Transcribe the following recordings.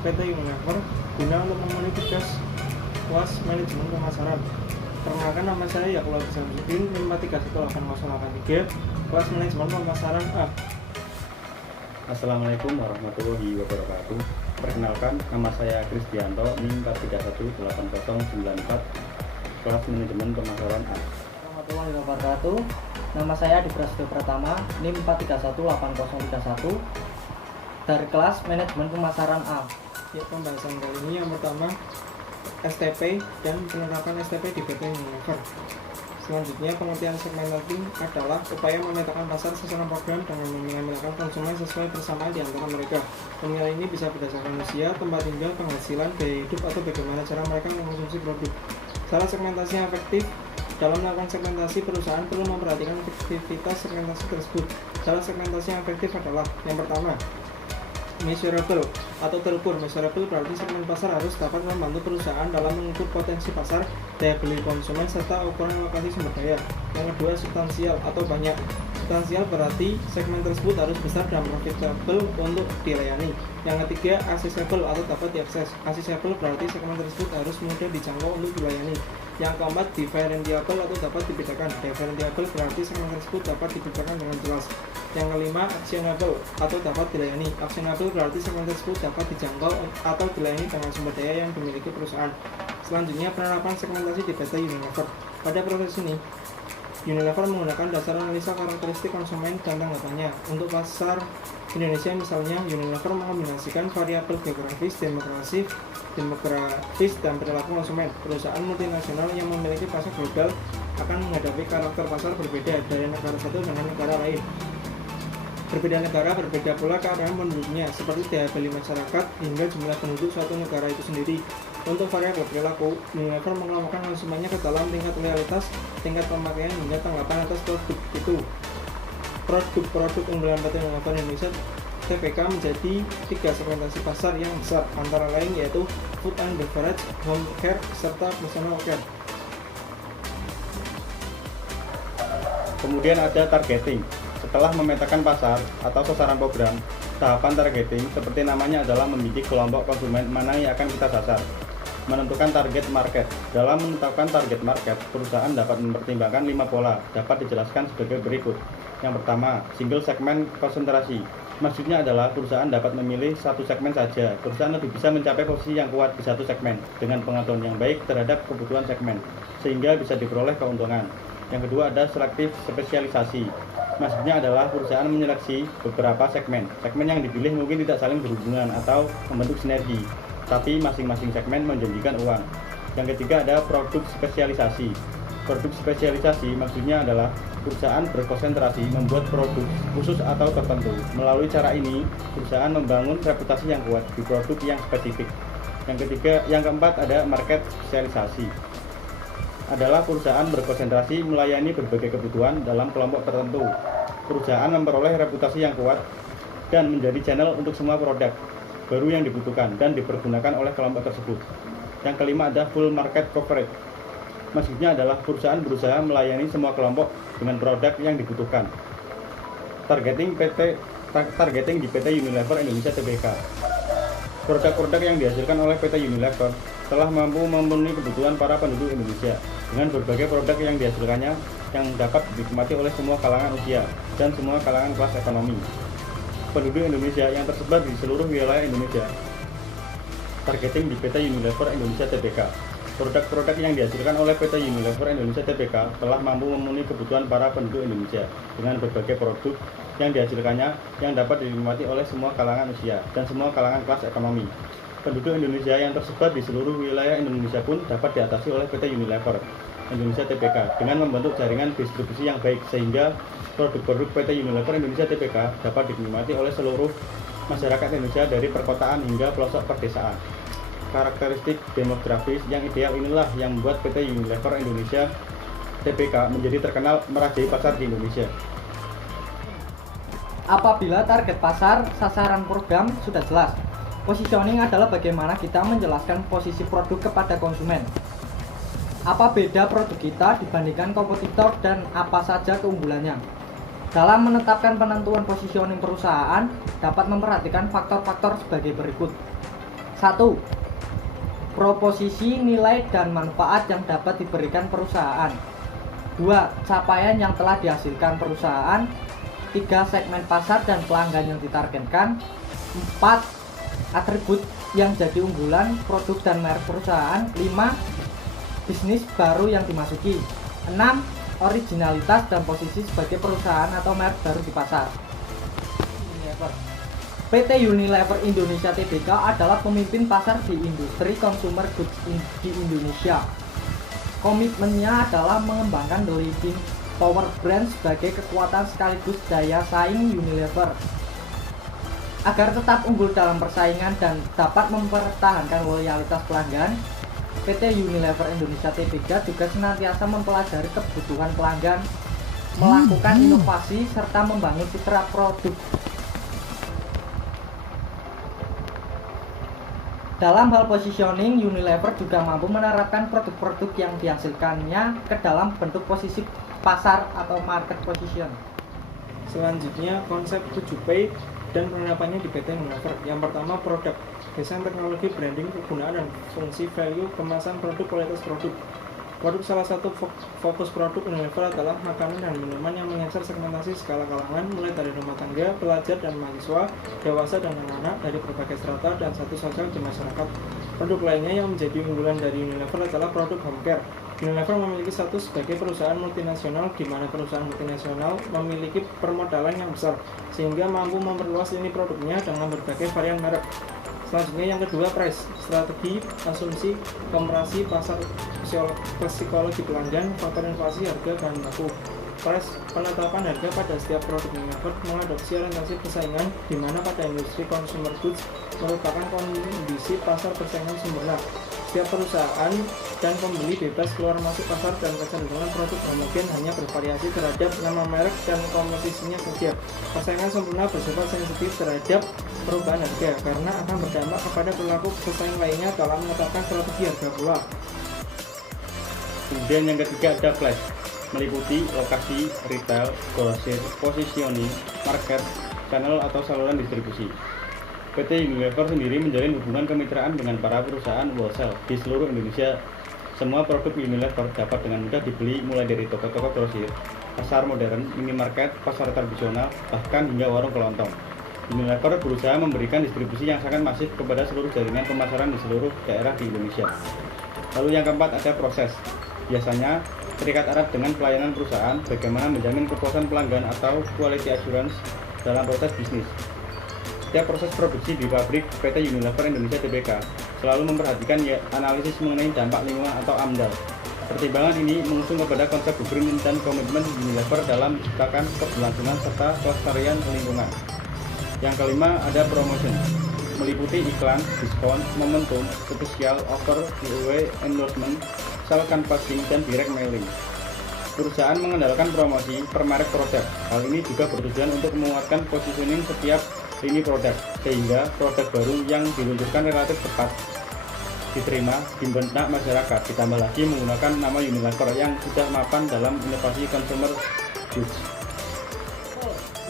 PT Unilever guna untuk memenuhi tugas kelas manajemen pemasaran. Perkenalkan, nama saya Yakul Abdul NIM 43180883, kelas manajemen pemasaran A. Assalamualaikum warahmatullahi wabarakatuh. Perkenalkan, nama saya Kristianto, NIM 431804, kelas manajemen pemasaran A. Warahmatullahi wabarakatuh. Nama saya Adi Prasetyo Pratama, NIM 431801, dari kelas manajemen pemasaran A. Ya, pembahasan kali ini yang pertama STP dan penerapan STP di PT Unilever. Selanjutnya, pengertian segmentasi adalah upaya memetakan pasar sasaran program dengan memilih konsumen sesuai persamaan di antara mereka. Pemilihan ini bisa berdasarkan usia, tempat tinggal, penghasilan, gaya hidup, atau bagaimana cara mereka mengkonsumsi produk. Cara segmentasi yang efektif. Dalam melakukan segmentasi, perusahaan perlu memperhatikan efektivitas segmentasi tersebut. Cara segmentasi yang efektif adalah yang pertama, measurable atau terukur. Measurable berarti segmen pasar harus dapat membantu perusahaan dalam mengukur potensi pasar, daya beli konsumen, serta ukuran alokasi sumber daya. Yang kedua, substansial atau banyak. Substansial berarti segmen tersebut harus besar dan profitable untuk dilayani. Yang ketiga, accessible atau dapat diakses. Accessible berarti segmen tersebut harus mudah dijangkau untuk dilayani. Yang keempat, differentiable atau dapat dibedakan. Differentiable berarti segmen tersebut dapat dibedakan dengan jelas. Yang kelima, actionable atau dapat dilayani. Actionable berarti segmen tersebut dapat dijangkau atau dilayani dengan sumber daya yang dimiliki perusahaan. Selanjutnya, penerapan segmentasi di PT Unilever. Pada proses ini, Unilever menggunakan dasar analisa karakteristik konsumen dan tanggapannya. Untuk pasar Indonesia misalnya, Unilever mengombinasikan variabel geografis, demografis, dan perilaku konsumen. Perusahaan multinasional yang memiliki pasar global akan menghadapi karakter pasar berbeda dari negara satu dengan negara lain. Berbeda negara, berbeda pula keadaan penduduknya, seperti daya beli masyarakat hingga jumlah penduduk suatu negara itu sendiri. Untuk variabel perilaku, Unilever mengelompokkan konsumennya ke dalam tingkat loyalitas, tingkat pemakaian, hingga tanggapan atas produk itu. Produk-produk unggulan PT Unilever Indonesia TBK menjadi 3 segmentasi pasar yang besar, antara lain yaitu food and beverage, home care, serta personal care. Kemudian ada targeting. Setelah memetakan pasar atau sasaran program, tahapan targeting seperti namanya adalah membidik kelompok konsumen mana yang akan kita sasar. Menentukan target market. Dalam menentukan target market, perusahaan dapat mempertimbangkan 5 pola, dapat dijelaskan sebagai berikut. Yang pertama, single segment konsentrasi. Maksudnya adalah perusahaan dapat memilih satu segmen saja. Perusahaan lebih bisa mencapai posisi yang kuat di satu segmen dengan pengetahuan yang baik terhadap kebutuhan segmen, sehingga bisa diperoleh keuntungan. Yang kedua ada selektif spesialisasi. Maksudnya adalah perusahaan menyeleksi beberapa segmen. Segmen yang dipilih mungkin tidak saling berhubungan atau membentuk sinergi, tapi masing-masing segmen menjanjikan uang. Yang ketiga ada produk spesialisasi. Produk spesialisasi maksudnya adalah perusahaan berkonsentrasi membuat produk khusus atau tertentu. Melalui cara ini, perusahaan membangun reputasi yang kuat di produk yang spesifik. Yang keempat ada market spesialisasi. Adalah perusahaan berkonsentrasi melayani berbagai kebutuhan dalam kelompok tertentu. Perusahaan memperoleh reputasi yang kuat dan menjadi channel untuk semua produk baru yang dibutuhkan dan dipergunakan oleh kelompok tersebut. Yang kelima ada full market coverage. Maksudnya adalah perusahaan berusaha melayani semua kelompok dengan produk yang dibutuhkan. Targeting di PT Unilever Indonesia Tbk. Produk-produk yang dihasilkan oleh PT Unilever telah mampu memenuhi kebutuhan para penduduk Indonesia dengan berbagai produk yang dihasilkannya yang dapat dinikmati oleh semua kalangan usia dan semua kalangan kelas ekonomi. Penduduk Indonesia yang tersebar di seluruh wilayah Indonesia. Targeting di PT Unilever Indonesia Tbk. Produk-produk yang dihasilkan oleh PT Unilever Indonesia Tbk telah mampu memenuhi kebutuhan para penduduk Indonesia dengan berbagai produk yang dihasilkannya yang dapat dinikmati oleh semua kalangan usia dan semua kalangan kelas ekonomi. Penduduk Indonesia yang tersebar di seluruh wilayah Indonesia pun dapat diatasi oleh PT Unilever Indonesia Tbk dengan membentuk jaringan distribusi yang baik sehingga produk-produk PT Unilever Indonesia Tbk dapat dinikmati oleh seluruh masyarakat Indonesia dari perkotaan hingga pelosok perdesaan. Karakteristik demografis yang ideal inilah yang membuat PT Unilever Indonesia Tbk menjadi terkenal merajai pasar di Indonesia. Apabila target pasar, sasaran program sudah jelas, positioning adalah bagaimana kita menjelaskan posisi produk kepada konsumen. Apa beda produk kita dibandingkan kompetitor dan apa saja keunggulannya. Dalam menetapkan penentuan positioning perusahaan, dapat memperhatikan faktor-faktor sebagai berikut. 1. Proposisi nilai dan manfaat yang dapat diberikan perusahaan. 2. Capaian yang telah dihasilkan perusahaan. 3. Segmen pasar dan pelanggan yang ditargetkan. 4. Atribut yang jadi unggulan produk dan merek perusahaan. 5. Bisnis baru yang dimasuki. 6. Originalitas dan posisi sebagai perusahaan atau merek baru di pasar. PT Unilever Indonesia Tbk adalah pemimpin pasar di industri consumer goods di Indonesia. Komitmennya adalah mengembangkan the leading power brand sebagai kekuatan sekaligus daya saing Unilever. Agar tetap unggul dalam persaingan dan dapat mempertahankan loyalitas pelanggan, PT Unilever Indonesia Tbk juga senantiasa mempelajari kebutuhan pelanggan, melakukan inovasi, serta membangun citra produk. Dalam hal positioning, Unilever juga mampu menerapkan produk-produk yang dihasilkannya ke dalam bentuk posisi pasar atau market position. Selanjutnya, konsep 7P dan penerapannya di PT Unilever. Yang pertama, produk. Desain, teknologi, branding, kegunaan, dan fungsi value, kemasan produk, kualitas produk. Produk salah satu fokus produk Unilever adalah makanan dan minuman yang menyasar segmentasi skala kalangan, mulai dari rumah tangga, pelajar dan mahasiswa, dewasa dan anak-anak dari berbagai strata dan status sosial di masyarakat. Produk lainnya yang menjadi unggulan dari Unilever adalah produk home care. Unilever memiliki status sebagai perusahaan multinasional di mana perusahaan multinasional memiliki permodalan yang besar sehingga mampu memperluas lini produknya dengan berbagai varian merek. Selanjutnya yang kedua, price, strategi, asumsi, komparasi, pasar, psikologi pelanggan, faktor inflasi, harga, bahan baku. Price, penetapan harga pada setiap produk Unilever mengadopsi orientasi persaingan di mana pada industri consumer goods merupakan kondisi pasar persaingan sempurna. Setiap perusahaan dan pembeli bebas keluar masuk pasar dan kecenderungan produk homogen hanya bervariasi terhadap nama merek dan komposisinya saja. Persaingan sempurna bersifat sensitif terhadap perubahan harga karena akan berdampak kepada perilaku pesaing lainnya dalam menetapkan strategi harga pula. Kemudian yang ketiga ada flash, meliputi lokasi, retail, grosir, positioning, market, channel atau saluran distribusi. PT Unilever sendiri menjalin hubungan kemitraan dengan para perusahaan wholesale di seluruh Indonesia. Semua produk Unilever dapat dengan mudah dibeli mulai dari toko-toko grosir, pasar modern, minimarket, pasar tradisional, bahkan hingga warung kelontong. Unilever berusaha memberikan distribusi yang sangat masif kepada seluruh jaringan pemasaran di seluruh daerah di Indonesia. Lalu yang keempat ada proses. Biasanya terikat erat dengan pelayanan perusahaan, bagaimana menjamin kepuasan pelanggan atau quality assurance dalam proses bisnis. Setiap proses produksi di pabrik PT Unilever Indonesia Tbk selalu memperhatikan analisis mengenai dampak lingkungan atau AMDAL. Pertimbangan ini mengusung kepada konsep blueprint dan komitmen Unilever dalam menciptakan keberlangsungan serta kelestarian lingkungan. Yang kelima ada promotion, meliputi iklan, diskon, momentum, spesial, offer, giveaway, endorsement, sell canvassing, dan direct mailing. Perusahaan mengandalkan promosi per merek produk. Hal ini juga bertujuan untuk menguatkan positioning setiap lini produk, sehingga produk baru yang diluncurkan relatif cepat diterima di benak masyarakat. Ditambah lagi menggunakan nama Unilever yang sudah mapan dalam inovasi consumer goods.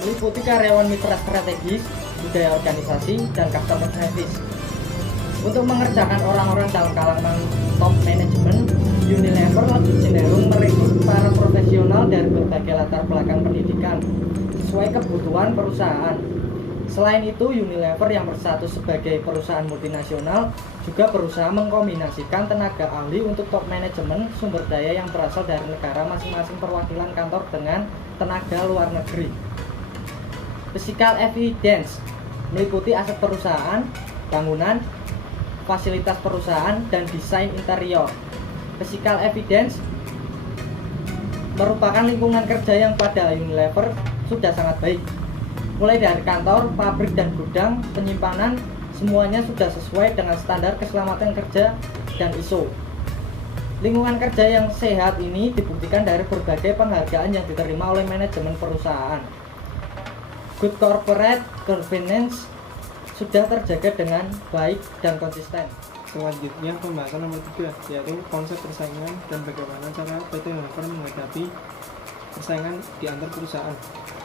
Meliputi karyawan mitra strategis, budaya organisasi, dan customer service. Untuk mengerjakan orang-orang dalam kalangan top management, Unilever lebih cenderung merekrut para profesional dari berbagai latar belakang pendidikan sesuai kebutuhan perusahaan. Selain itu, Unilever yang berstatus sebagai perusahaan multinasional juga berusaha mengkombinasikan tenaga ahli untuk top manajemen sumber daya yang berasal dari negara masing-masing perwakilan kantor dengan tenaga luar negeri. Physical evidence meliputi aset perusahaan, bangunan, fasilitas perusahaan, dan desain interior. Physical evidence merupakan lingkungan kerja yang pada Unilever sudah sangat baik. Mulai dari kantor, pabrik, dan gudang penyimpanan, semuanya sudah sesuai dengan standar keselamatan kerja dan ISO. Lingkungan kerja yang sehat ini dibuktikan dari berbagai penghargaan yang diterima oleh manajemen perusahaan. Good corporate governance sudah terjaga dengan baik dan konsisten. Selanjutnya pembahasan nomor 3, yaitu konsep persaingan dan bagaimana cara PT Unilever menghadapi persaingan di antar perusahaan.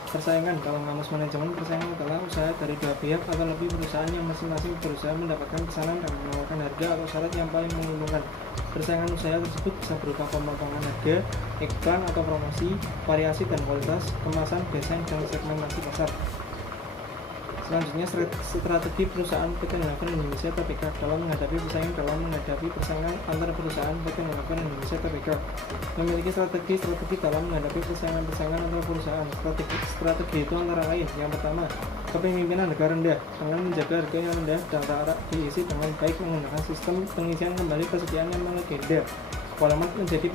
Persaingan. Kalau kamus manajemen, persaingan adalah usaha dari dua pihak atau lebih perusahaan yang masing-masing berusaha mendapatkan pesanan dan menawarkan harga atau syarat yang paling menguntungkan. Persaingan usaha tersebut bisa berupa pemotongan harga, iklan atau promosi, variasi dan kualitas, kemasan, desain, dan segmentasi pasar. Selanjutnya, strategi perusahaan PT Unilever Indonesia Tbk dalam menghadapi persaingan antar perusahaan PT Unilever Indonesia Tbk. Memiliki strategi dalam menghadapi persaingan antar perusahaan. Strategi itu antara lain: yang pertama, kepemimpinan harga rendah dengan menjaga harga yang rendah dan tak diisi dengan baik menggunakan sistem pengisian kembali persediaan yang melegenda. Walmart menjadi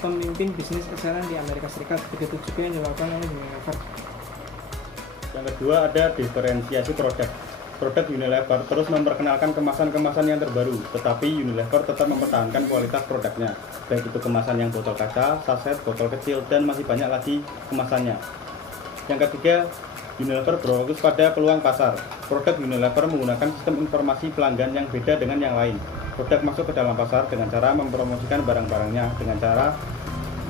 pemimpin bisnis eceran di Amerika Serikat. Begitu juga yang dilakukan oleh Unilever. Yang kedua ada diferensiasi produk. Produk Unilever terus memperkenalkan kemasan-kemasan yang terbaru, tetapi Unilever tetap mempertahankan kualitas produknya, baik itu kemasan yang botol kaca, saset, botol kecil, dan masih banyak lagi kemasannya. Yang ketiga, Unilever berfokus pada peluang pasar. Produk Unilever menggunakan sistem informasi pelanggan yang beda dengan yang lain. Produk masuk ke dalam pasar dengan cara mempromosikan barang-barangnya, dengan cara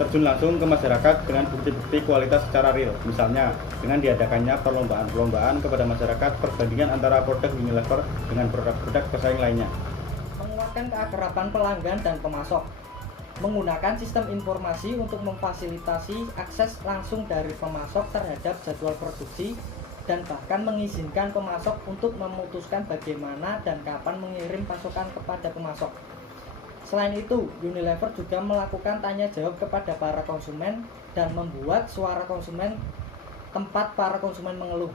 terjun langsung ke masyarakat dengan bukti-bukti kualitas secara real. Misalnya, dengan diadakannya perlombaan kepada masyarakat perbandingan antara produk Unilever dengan produk-produk pesaing lainnya. Menguatkan keakraban pelanggan dan pemasok. Menggunakan sistem informasi untuk memfasilitasi akses langsung dari pemasok terhadap jadwal produksi dan bahkan mengizinkan pemasok untuk memutuskan bagaimana dan kapan mengirim pasokan kepada pemasok. Selain itu, Unilever juga melakukan tanya jawab kepada para konsumen dan membuat suara konsumen tempat para konsumen mengeluh.